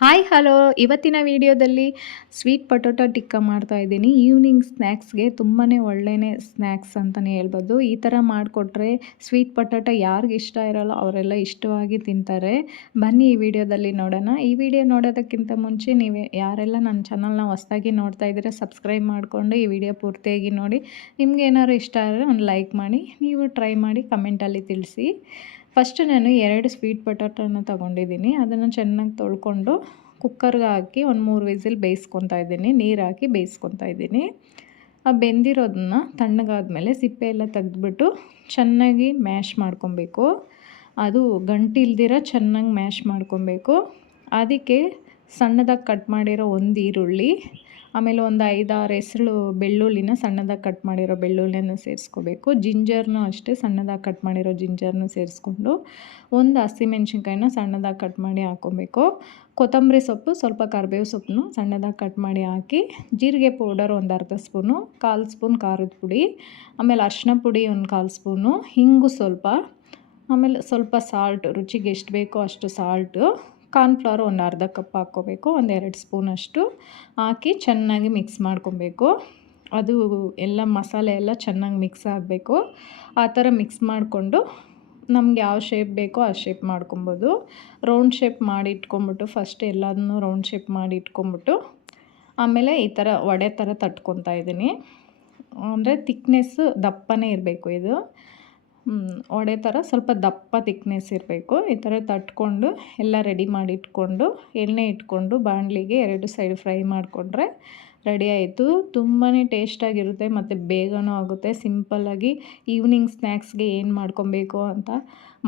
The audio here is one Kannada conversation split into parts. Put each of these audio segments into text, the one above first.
ಹಾಯ್ ಹಲೋ ಇವತ್ತಿನ ವಿಡಿಯೋದಲ್ಲಿ ಸ್ವೀಟ್ ಪೊಟೊಟೊ ಟಿಕ್ಕಾ ಮಾಡ್ತಾ ಇದ್ದೀನಿ. ಈವ್ನಿಂಗ್ ಸ್ನ್ಯಾಕ್ಸ್ಗೆ ತುಂಬಾ ಒಳ್ಳೆಯೇ ಸ್ನ್ಯಾಕ್ಸ್ ಅಂತಲೇ ಹೇಳ್ಬೋದು. ಈ ಥರ ಮಾಡಿಕೊಟ್ರೆ ಸ್ವೀಟ್ ಪೊಟೊಟೊ ಯಾರಿಗೆ ಇಷ್ಟ ಇರೋಲ್ಲ ಅವರೆಲ್ಲ ಇಷ್ಟವಾಗಿ ತಿಂತಾರೆ. ಬನ್ನಿ ಈ ವಿಡಿಯೋದಲ್ಲಿ ನೋಡೋಣ. ಈ ವಿಡಿಯೋ ನೋಡೋದಕ್ಕಿಂತ ಮುಂಚೆ ನೀವು ಯಾರೆಲ್ಲ ನನ್ನ ಚಾನಲ್ನ ಹೊಸದಾಗಿ ನೋಡ್ತಾ ಇದ್ದೀರಾ ಸಬ್ಸ್ಕ್ರೈಬ್ ಮಾಡಿಕೊಂಡು ಈ ವಿಡಿಯೋ ಪೂರ್ತಿಯಾಗಿ ನೋಡಿ. ನಿಮ್ಗೆ ಏನಾದ್ರು ಇಷ್ಟ ಆದರೆ ಒಂದು ಲೈಕ್ ಮಾಡಿ, ನೀವು ಟ್ರೈ ಮಾಡಿ ಕಮೆಂಟಲ್ಲಿ ತಿಳಿಸಿ. ಫಸ್ಟು ನಾನು 2 ಸ್ವೀಟ್ ಪೊಟೊಟೊನ ತೊಗೊಂಡಿದ್ದೀನಿ. ಅದನ್ನು ಚೆನ್ನಾಗಿ ತೊಳ್ಕೊಂಡು ಕುಕ್ಕರ್ಗೆ ಹಾಕಿ ಒಂದು 3 ವಿಸಿಲ್ ಬೇಯಿಸ್ಕೊತಾ ಇದ್ದೀನಿ. ನೀರು ಹಾಕಿ ಬೇಯಿಸ್ಕೊತಾ ಇದ್ದೀನಿ. ಆ ಬೆಂದಿರೋದನ್ನ ತಣ್ಣಗಾದ್ಮೇಲೆ ಸಿಪ್ಪೆ ಎಲ್ಲ ತೆಗೆದ್ಬಿಟ್ಟು ಚೆನ್ನಾಗಿ ಮ್ಯಾಶ್ ಮಾಡ್ಕೊಬೇಕು. ಅದು ಗಂಟಿಲ್ದಿರ ಚೆನ್ನಾಗಿ ಮ್ಯಾಶ್ ಮಾಡ್ಕೊಬೇಕು. ಅದಕ್ಕೆ ಸಣ್ಣದಾಗಿ ಕಟ್ ಮಾಡಿರೋ ಒಂದು ಈರುಳ್ಳಿ, ಆಮೇಲೆ ಒಂದು 5-6 ಹೆಸರು ಬೆಳ್ಳುಳ್ಳಿನ ಸಣ್ಣದಾಗಿ ಕಟ್ ಮಾಡಿರೋ ಬೆಳ್ಳುಳ್ಳಿನ ಸೇರಿಸ್ಕೋಬೇಕು. ಜಿಂಜರ್ನೂ ಅಷ್ಟೇ ಸಣ್ಣದಾಗಿ ಕಟ್ ಮಾಡಿರೋ ಜಿಂಜರ್ನ ಸೇರಿಸ್ಕೊಂಡು ಒಂದು ಹಸಿಮೆಣ್ಸಿನ್ಕಾಯಿನ ಸಣ್ಣದಾಗಿ ಕಟ್ ಮಾಡಿ ಹಾಕ್ಕೊಬೇಕು. ಕೊತ್ತಂಬರಿ ಸೊಪ್ಪು, ಸ್ವಲ್ಪ ಕರಿಬೇವು ಸೊಪ್ಪನ್ನು ಸಣ್ಣದಾಗಿ ಕಟ್ ಮಾಡಿ ಹಾಕಿ, ಜೀರಿಗೆ ಪೌಡರ್ ಒಂದು ಅರ್ಧ ಸ್ಪೂನು, 1/4 ಸ್ಪೂನ್ ಖಾರದ ಪುಡಿ, ಆಮೇಲೆ ಅರಿಶಿನ ಪುಡಿ ಒಂದು 1/4 ಸ್ಪೂನು, ಹಿಂಗು ಸ್ವಲ್ಪ, ಆಮೇಲೆ ಸ್ವಲ್ಪ ಸಾಲ್ಟು, ರುಚಿಗೆ ಎಷ್ಟು ಬೇಕೋ ಅಷ್ಟು ಸಾಲ್ಟು, ಕಾರ್ನ್ಫ್ಲವರ್ ಒಂದು ಅರ್ಧ ಕಪ್ ಹಾಕ್ಕೋಬೇಕು, ಒಂದು 2 ಸ್ಪೂನಷ್ಟು ಹಾಕಿ ಚೆನ್ನಾಗಿ ಮಿಕ್ಸ್ ಮಾಡ್ಕೊಬೇಕು. ಅದು ಎಲ್ಲ ಮಸಾಲೆ ಎಲ್ಲ ಚೆನ್ನಾಗಿ ಮಿಕ್ಸ್ ಆಗಬೇಕು. ಆ ಥರ ಮಿಕ್ಸ್ ಮಾಡಿಕೊಂಡು ನಮ್ಗೆ ಯಾವ ಶೇಪ್ ಬೇಕೋ ಆ ಶೇಪ್ ಮಾಡ್ಕೊಬೋದು. ರೌಂಡ್ ಶೇಪ್ ಮಾಡಿ ಇಟ್ಕೊಂಬಿಟ್ಟು ಫಸ್ಟ್ ಎಲ್ಲದನ್ನೂ ರೌಂಡ್ ಶೇಪ್ ಮಾಡಿ ಇಟ್ಕೊಂಬಿಟ್ಟು ಆಮೇಲೆ ಈ ಥರ ವಡೆ ಥರ ತಟ್ಕೊತಾ ಇದ್ದೀನಿ. ಅಂದರೆ ತಿಕ್ನೆಸ್ಸು ದಪ್ಪನೇ ಇರಬೇಕು. ಇದು ವಡೆ ಥರ ಸ್ವಲ್ಪ ದಪ್ಪ ತಿಕ್ನೆಸ್ ಇರಬೇಕು. ಈ ಥರ ತಟ್ಕೊಂಡು ಎಲ್ಲ ರೆಡಿ ಮಾಡಿ ಇಟ್ಕೊಂಡು ಎಣ್ಣೆ ಇಟ್ಕೊಂಡು ಬಾಣಲಿಗೆ 2 ಸೈಡ್ ಫ್ರೈ ಮಾಡಿಕೊಂಡ್ರೆ ರೆಡಿ ಆಯಿತು. ತುಂಬಾ ಟೇಸ್ಟಾಗಿರುತ್ತೆ ಮತ್ತು ಬೇಗನೂ ಆಗುತ್ತೆ. ಸಿಂಪಲ್ಲಾಗಿ ಈವ್ನಿಂಗ್ ಸ್ನ್ಯಾಕ್ಸ್ಗೆ ಏನು ಮಾಡ್ಕೊಬೇಕು ಅಂತ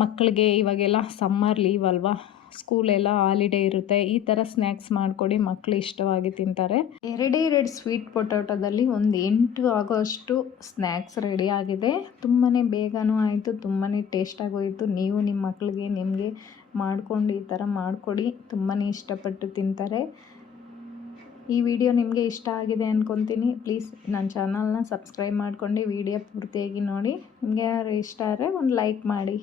ಮಕ್ಕಳಿಗೆ ಇವಾಗೆಲ್ಲ ಸಮ್ಮರ್ ಲೀವ್ ಅಲ್ವಾ, ಸ್ಕೂಲೆಲ್ಲ ಹಾಲಿಡೇ ಇರುತ್ತೆ. ಈ ಥರ ಸ್ನ್ಯಾಕ್ಸ್ ಮಾಡಿಕೊಡಿ, ಮಕ್ಕಳು ಇಷ್ಟವಾಗಿ ತಿಂತಾರೆ. 2 ಸ್ವೀಟ್ ಪೊಟೊಟೊದಲ್ಲಿ ಒಂದು 8 ಆಗೋಷ್ಟು ಸ್ನ್ಯಾಕ್ಸ್ ರೆಡಿ ಆಗಿದೆ. ತುಂಬಾ ಬೇಗನೂ ಆಯಿತು, ತುಂಬಾ ಟೇಸ್ಟಾಗೋಯಿತು. ನೀವು ನಿಮ್ಮ ಮಕ್ಕಳಿಗೆ ನಿಮಗೆ ಮಾಡ್ಕೊಂಡು ಈ ಥರ ಮಾಡಿಕೊಡಿ, ತುಂಬಾ ಇಷ್ಟಪಟ್ಟು ತಿಂತಾರೆ. ಈ ವಿಡಿಯೋ ನಿಮಗೆ ಇಷ್ಟ ಆಗಿದೆ ಅಂದ್ಕೊತೀನಿ. ಪ್ಲೀಸ್ ನನ್ನ ಚಾನಲ್ನ ಸಬ್ಸ್ಕ್ರೈಬ್ ಮಾಡ್ಕೊಂಡು ವಿಡಿಯೋ ಪೂರ್ತಿಯಾಗಿ ನೋಡಿ. ನಿಮಗೆ ಯಾರು ಇಷ್ಟ ಆದರೆ ಒಂದು ಲೈಕ್ ಮಾಡಿ.